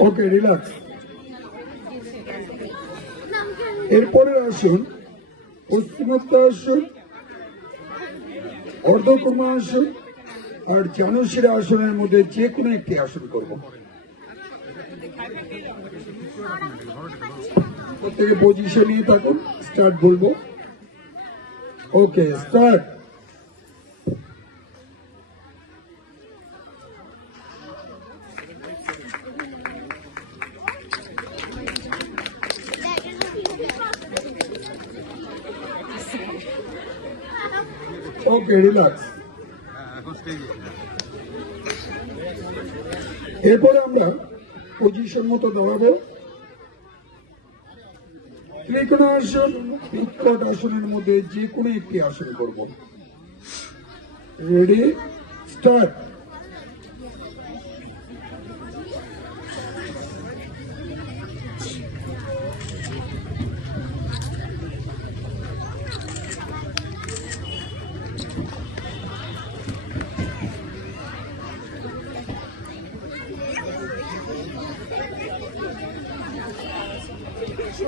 Okay relax এরপরে আসুন পশ্চিমোত্তর আসন, অর্ধকর্মা আসন, আর জানুশিরা আসনের মধ্যে যে কোনো একটি আসন করব। প্রত্যেকে পজিশন নিয়ে থাকুন স্টার্ট বলব। ওকে স্টার্ট ওকে রিল্যাক্স এরপরে আমরা পজিশন মতো দাঁড়াবো। ত্রিকোণ আসন বিকট আসনের মধ্যে যে কোনো একটি আসন করব। রেডি স্টার্ট ওকে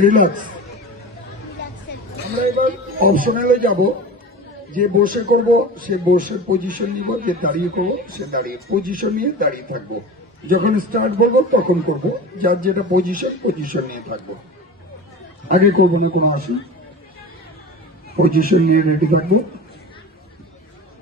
রিল্যাক্স আমরা এবার অপশনালে যাব। যে বসে করব, সে বসে পজিশন নিব, যে দাঁড়িয়ে করব, সে দাঁড়িয়ে। পজিশন নিয়ে দাঁড়িয়ে থাকব। যখন স্টার্ট বলব, তখন করব। যার যেটা পজিশন পজিশন নিয়ে থাকব। আগে করব না কোনো আসুন। পজিশন নিয়ে রেডি থাকব।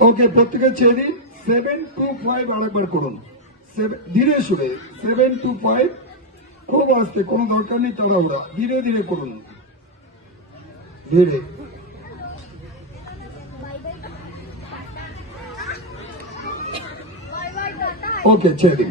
ওকে প্রত্যেকে চেয়ে নিন। সেভেন টু ফাইভ আরেকবার করুন। ধীরে সুরে। সেভেন টু ফাইভ খুব আসতে, কোনো দরকার নেই, তাড়াহুড়া। ধীরে ধীরে করুন। ধীরে। ওকে ছেড়ে দিন।